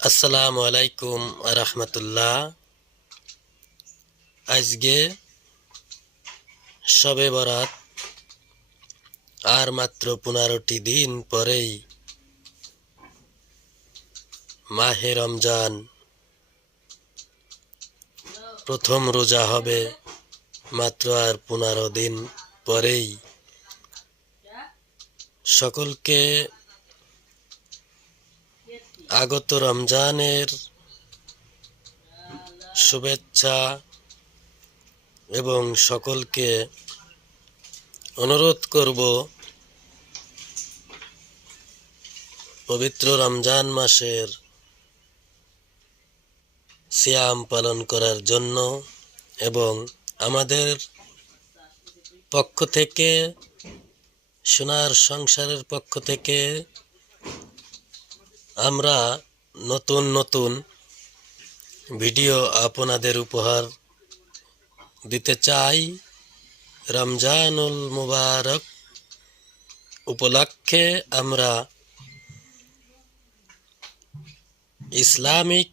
আসসালামু আলাইকুম রহমতুল্লাহ আজকে সবে বরাত আর মাত্র পনেরোটি দিন পরেই মাহে রমজান প্রথম রোজা হবে মাত্র আর পনেরো দিন পরেই সকলকে আগত রমজানের শুভেচ্ছা এবং সকলকে অনুরোধ করব, পবিত্র রমজান মাসের সিয়াম পালন করার জন্য এবং আমাদের পক্ষ থেকে, সোনার সংসারের পক্ষ থেকে আমরা নতুন নতুন ভিডিও আপনাদের উপহার দিতে চাই। রমজানুল মুবারক উপলক্ষে আমরা ইসলামিক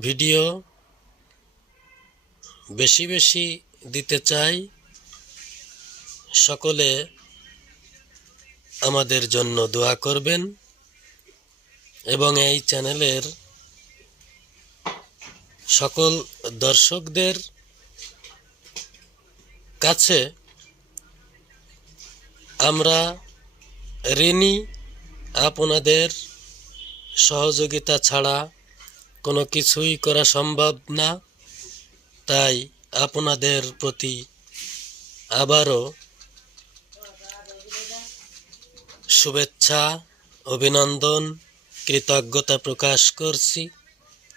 ভিডিও বেশি বেশি দিতে চাই। সকলে আমাদের জন্য দোয়া করবেন। এবং এই চ্যানেলের সকল দর্শকদের কাছে আমরা ঋণী আপনাদের সহযোগিতা ছাড়া কোনো কিছুই করা সম্ভব না। তাই আপনাদের প্রতি আবারও শুভেচ্ছা, অভিনন্দন। কৃতজ্ঞতা প্রকাশ করছি।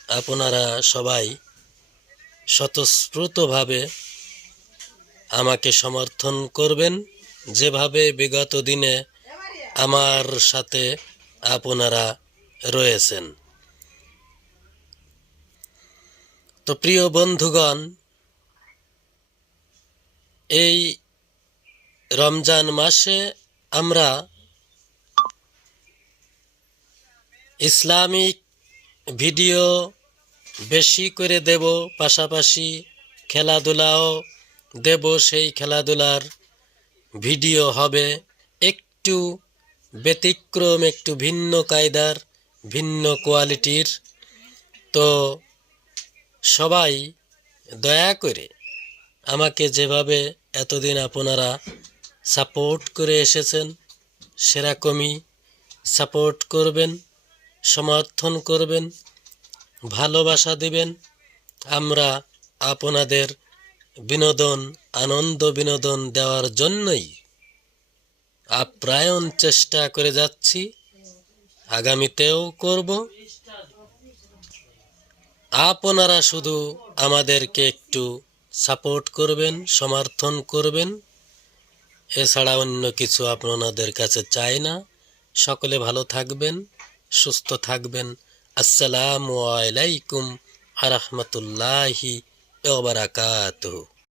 আপনারা সবাই স্বতঃস্ফূর্তভাবে আমাকে সমর্থন করবেন। যেভাবে বিগত দিনে আমার সাথে আপনারা রয়েছেন। তো প্রিয় বন্ধুগণ, এই রমজান মাসে আমরা ইসলামিক ভিডিও বেশি করে দেব, পাশাপাশি খেলাধুলাও দেব। সেই খেলাধুলার ভিডিও হবে একটু ব্যতিক্রম, একটু ভিন্ন কায়দার, ভিন্ন কোয়ালিটির। তো সবাই দয়া করে আমাকে যেভাবে এতদিন আপনারা সাপোর্ট করে এসেছেন, সেরকমই সাপোর্ট করবেন। সমর্থন করবেন, ভালোবাসা দিবেন। আমরা আপনাদের বিনোদন, আনন্দ বিনোদন দেওয়ার জন্যই আপ্রায়ণ চেষ্টা করে যাচ্ছি। আগামীতেও করব। আপনারা শুধু আমাদেরকে একটু সাপোর্ট করবেন, সমর্থন করবেন। এছাড়া অন্য কিছু আপনাদের কাছে চাই না। সকলে ভালো থাকবেন। সুস্থ থাকবেন। আসসালামু আলাইকুম আরহামতুল্লাহি ওবরাকাতুহু